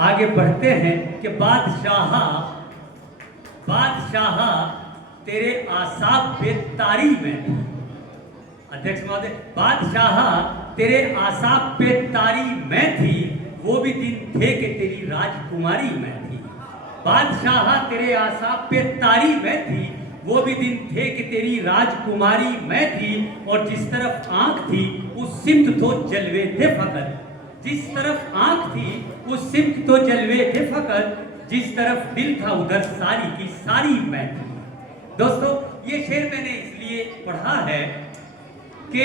आगे बढ़ते हैं कि बादशाह बादशाह तेरे आसाब पे तारी में, अध्यक्ष महोदय, बादशाह तेरे आसाब पे तारी में थी, वो भी दिन थे कि तेरी राजकुमारी में थी। बादशाह तेरे आसाब पे तारी में थी, वो भी दिन थे कि तेरी राजकुमारी में थी। और जिस तरफ आंख थी उस सिमत तो जलवे थे फकत, जिस तरफ आंख थी उस सिमत तो जलवे थे फकत, जिस तरफ दिल था उधर सारी की सारी मैं थी। दोस्तों, ये शेर मैंने इसलिए पढ़ा है कि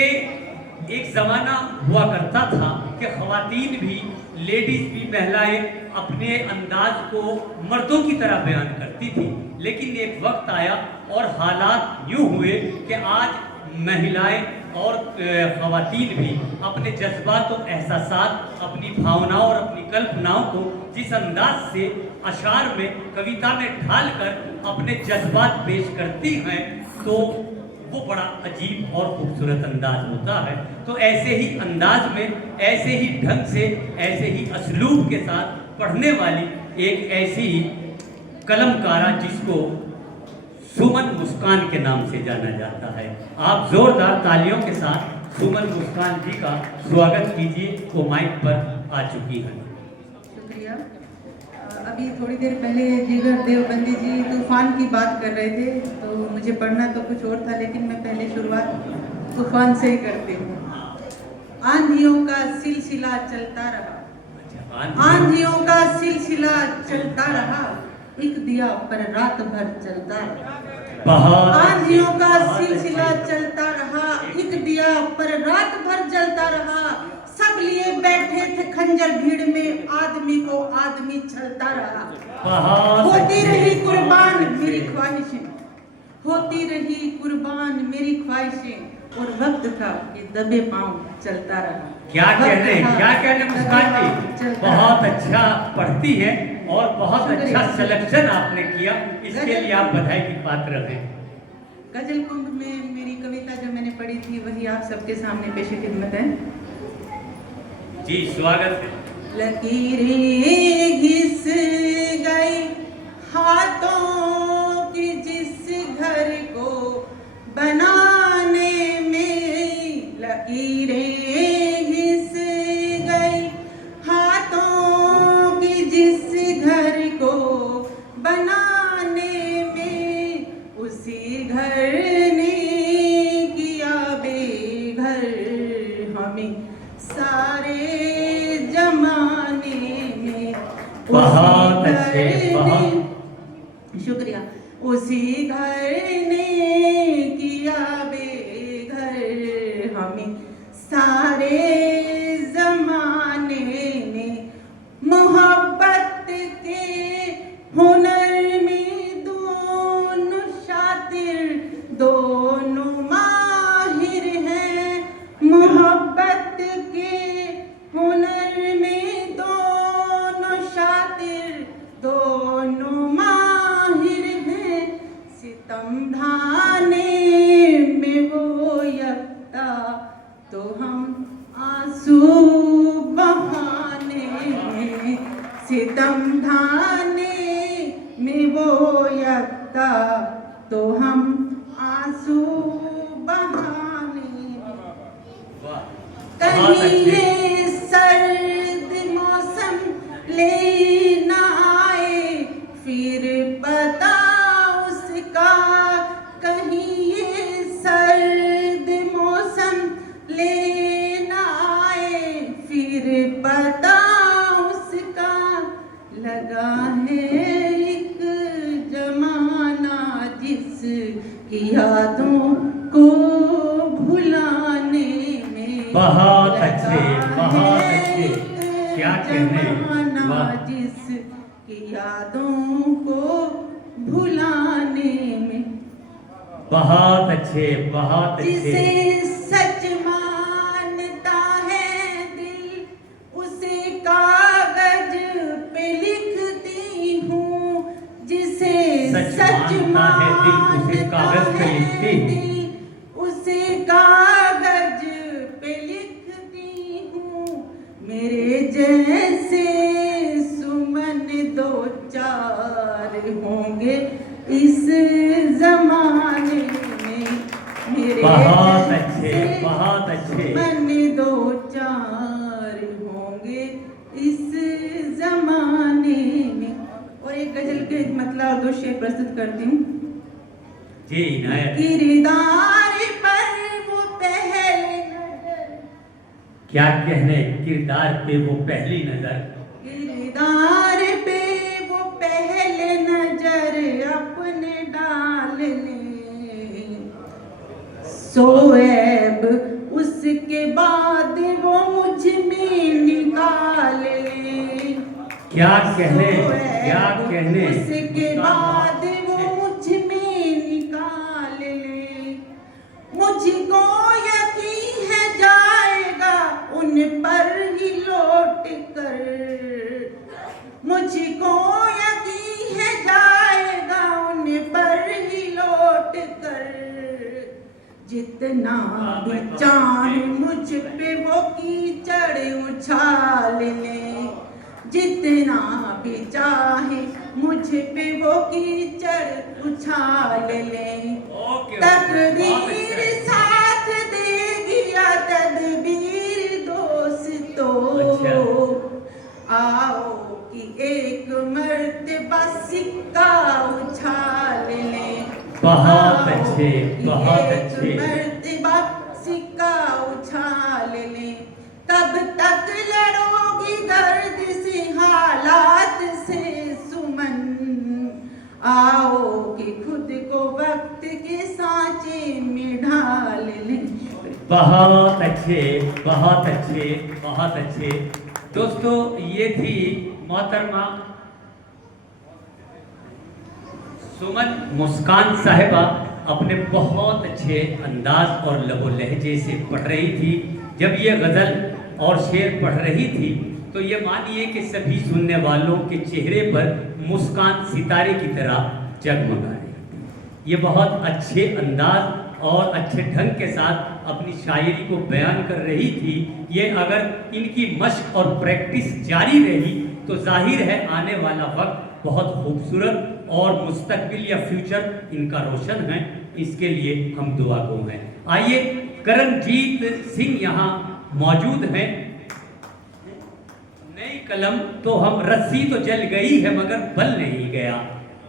एक जमाना हुआ करता था कि खवातीन भी, लेडीज भी, महिलाएं अपने अंदाज को मर्दों की तरह बयान करती थी। लेकिन एक वक्त आया और हालात यूं हुए कि आज महिलाएं और खवातीन भी अपने जज्बात और एहसासात, अपनी भावनाओं और अपनी कल्पनाओं को जिस अंदाज से अशार में, कविता में ढालकर अपने जज्बात पेश करती हैं, तो वो बड़ा अजीब और खूबसूरत अंदाज होता है। तो ऐसे ही अंदाज में, ऐसे ही ढंग से, ऐसे ही असलूब के साथ पढ़ने वाली एक ऐसी कलमकारा जिसको सुमन मुस्कान के नाम से जाना जाता है। आप जोरदार तालियों के साथ सुमन मुस्कान जी का स्वागत कीजिए, वो माइक पर आ चुकी हैं। शुक्रिया। अभी थोड़ी देर पहले जिगर देवबंदी जी तूफान की बात कर रहे थे, तो मुझे पढ़ना तो कुछ और था, लेकिन मैं पहले शुरुआत तूफान से ही करती हूँ। आंधियों का सिलसिला चलता रहा, आंधियों का सिलसिला चलता रहा, एक दिया पर रात भर चलता रहा। आंधियों का सिलसिला चलता रहा, एक दिया पर रात भर जलता रहा। सब लिए बैठे थे खंजर भीड़ में, आदमी को आदमी छलता रहा। होती रही कुर्बान मेरी ख्वाहिशें, होती रही कुर्बान मेरी ख्वाहिशें, और वक्त था कि दबे पांव चलता रहा। क्या कहने मुस्कान जी, बहुत अच्छा पढ़ती हैं और बहुत अच्छा सिलेक्शन आपने किया, इसके लिए आप बधाई की पात्र हैं। गजल कुंभ में मेरी कविता जो मैंने पढ़ी थी वही आप सबके सामने पेश खिदमत है। जी, स्वागत है। लकीरें घिस गई हाथों की जिस घर को बनाने में, लकीरें घिस गई हाथों की जिस घर को बनाने में, उसी घर ने किया बेघर हमें सारे जमाने में। बहुत अच्छे, बहुत शुक्रिया। उसी घर ने किया बेघर हमें सारे जमाने में। मोहब्बत के हुनर में दोनों शातिर, दोनों माहिर हैं। मोहब्बत के हुनर में दोनों शातिर, दोनों माहिर हैं। सितम ढाने में वो यकता, तो हम आंसू बहाने में। सितम ढाने में वो यकता, तो हम आंसू बहाने में। कहीं ये सर्द मौसम ले न आए फिर पता उसका, कहीं ये सर्द मौसम ले न आए फिर पता उसका। लगा है एक जमाना जिसकी यादों को भुलाने में। बहुत अच्छे, बहुत अच्छे, क्या कहने, वाह। जिसकी यादों को भुलाने में। बहुत अच्छे, बहुत अच्छे। जिसे सच मानता है दिल, उसे कागज पे लिखती हूँ। जिसे सच मानता है दिल, उसे कागज पे लिखती हूँ। उसे कागज पे लिखती हूँ। मेरे जैसे सुम इस जमाने में मेरे बहुत जैसे अच्छे, बहुत अच्छे। मन दो चार होंगे इस जमाने में। और एक गजल के मतलब और दो शेर प्रस्तुत करती हूँ। जी इनायत। किरदार पर वो पहले नजर, क्या कहने किरदार पे वो पहली नजर, किरदार पे वो पहले नजर अपने डाल ले, सोएब उसके बाद वो मुझ में निकाल ले। क्या कहने, सोएब क्या कहने। उसके बाद वो मुझ में निकाल ले। मुझको यकीन है जाएगा उन पर ही लौट कर, मुझको यकीन है जाएगा उन पर ही लौट कर। जितना भी चाहे मुझ पे वो कीचड़ उछाल ले, जितना भी चाहे मुझ पे वो कीचड़ उछाल ले। तकदीर साथ देगी या तदबीर दोस्तों, आओ कि एक मर्तबा सिक्का उछाल ले। बहुत अच्छे, बहुत अच्छे। एक मर्तबा सिक्का उछाल ले। तब तक लड़ोगी दर्द से हालात से सुमन, आओ कि खुद को वक्त के सांचे में ढाल ले। बहुत अच्छे, बहुत अच्छे, बहुत अच्छे। दोस्तों ये थी मोहतरमा सुमन मुस्कान साहिबा, अपने बहुत अच्छे अंदाज और लबो लहजे से पढ़ रही थी। जब ये गज़ल और शेर पढ़ रही थी तो ये मानिए कि सभी सुनने वालों के चेहरे पर मुस्कान सितारे की तरह जगमगा रही थी। ये बहुत अच्छे अंदाज और अच्छे ढंग के साथ अपनी शायरी को बयान कर रही थी। ये अगर इनकी मशक और प्रैक्टिस जारी रही तो जाहिर है आने वाला वक्त बहुत खूबसूरत और मुस्तकबिल या फ्यूचर इनका रोशन है। इसके लिए हम दुआ गो हैं। आइए करणजीत सिंह यहाँ मौजूद हैं। नई कलम तो हम, रस्सी तो जल गई है मगर बल नहीं गया,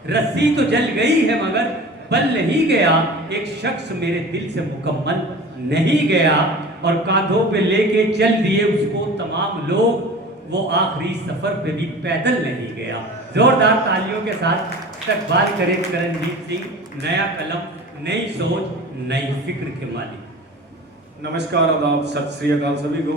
रस्सी तो जल गई है मगर बल नहीं गया। एक शख्स मेरे दिल से मुकम्मल नहीं गया और कांधों पे लेके चल दिए उसको तमाम लोग, वो आखिरी सफर पे भी पैदल नहीं गया। जोरदार तालियों के साथ इस्तकबाल करें करणजीत सिंह, नया कलम, नई सोच, नई फिक्र के मालिक। नमस्कार, आदाब, सत श्री अकाल सभी को।